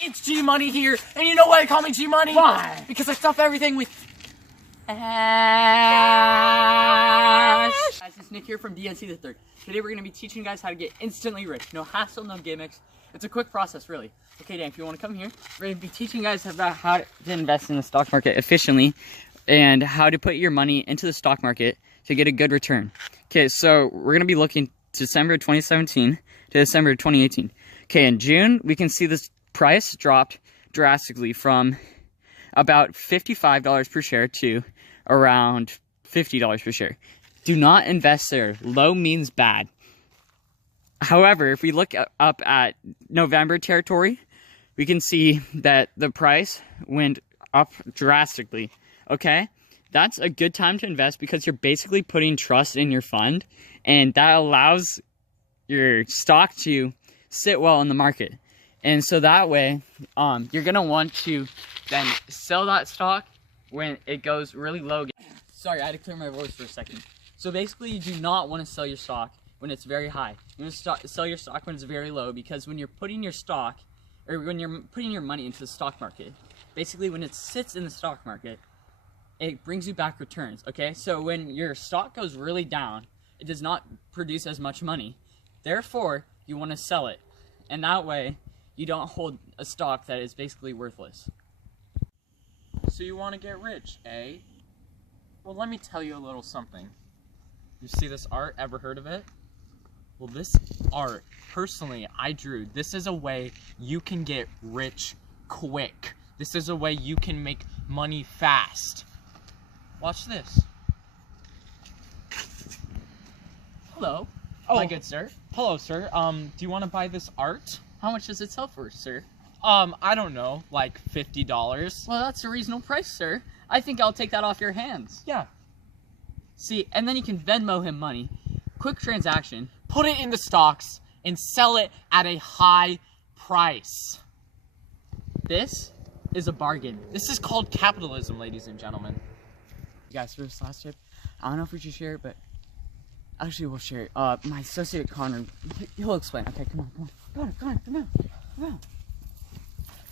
It's G-Money here, and you know why they call me G-Money? Why? Because I stuff everything with Ash. Guys, it's Nick here from DNC the Third. Today we're going to be teaching you guys how to get instantly rich. No hassle, no gimmicks. It's a quick process, really. Okay, Dan, if you want to come here, we're going to be teaching you guys about how to invest in the stock market efficiently and how to put your money into the stock market to get a good return. Okay, so we're going to be looking December 2017 to December 2018. Okay, in June, we can see this price dropped drastically from about $55 per share to around $50 per share. Do not invest there. Low means bad. However, if we look up at November territory, we can see that the price went up drastically. Okay? That's a good time to invest because you're basically putting trust in your fund, and that allows your stock to sit well in the market. And so that way, you're going to want to then sell that stock when it goes really low. Sorry, I had to clear my voice for a second. So basically, you do not want to sell your stock when it's very high. You want to sell your stock when it's very low, because when you're putting your stock, or when you're putting your money into the stock market, basically when it sits in the stock market, it brings you back returns, okay? So when your stock goes really down, it does not produce as much money. Therefore, you want to sell it. And that way, you don't hold a stock that is basically worthless. So you want to get rich, eh? Well, let me tell you a little something. You see this art? Ever heard of it? Well, this art, personally, I drew. This is a way you can get rich quick. This is a way you can make money fast. Watch this. Hello. Oh, My good sir. Hello, sir. Do you want to buy this art? How much does it sell for, sir? I don't know, like $50. Well, that's a reasonable price, sir. I think I'll take that off your hands. Yeah. See, and then you can Venmo him money. Quick transaction. Put it in the stocks and sell it at a high price. This is a bargain. This is called capitalism, ladies and gentlemen. Guys, for this last tip, I don't know if we should share it, but actually we'll share it. My associate Connor, he'll explain. Okay, come on. Come on.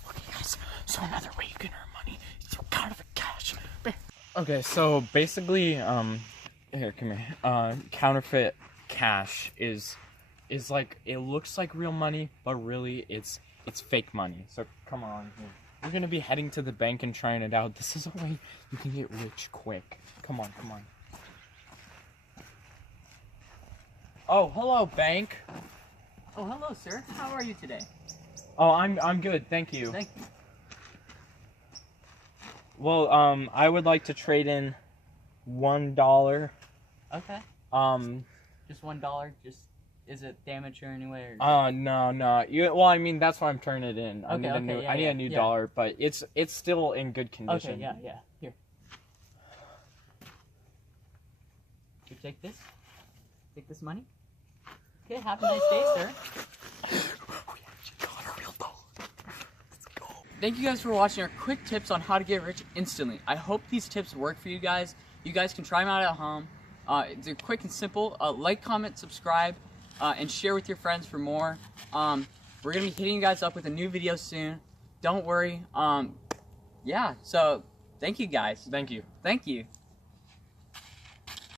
Okay, guys, so another way you can earn money is through counterfeit cash. Okay, so basically, here, come here. Counterfeit cash is like, it looks like real money, but really it's fake money. So come on here. We're gonna be heading to the bank and trying it out. This is a way you can get rich quick. Come on. Oh, hello, bank. Oh, hello, sir. How are you today? Oh, I'm good, thank you. Thank you. Well, I would like to trade in $1. Okay. Just $1. Is it damaged or anyway? Or... no. Well, I mean, that's why I'm turning it in. I need a new dollar, but it's still in good condition. Okay, yeah. Here. You take this. Take this money. Okay, have a nice day, sir. We actually got a real dollar. Let's go. Thank you guys for watching our quick tips on how to get rich instantly. I hope these tips work for you guys. You guys can try them out at home. They're quick and simple. Like, comment, subscribe, and share with your friends for more. We're going to be hitting you guys up with a new video soon. Don't worry. Yeah, so thank you guys. Thank you. Thank you.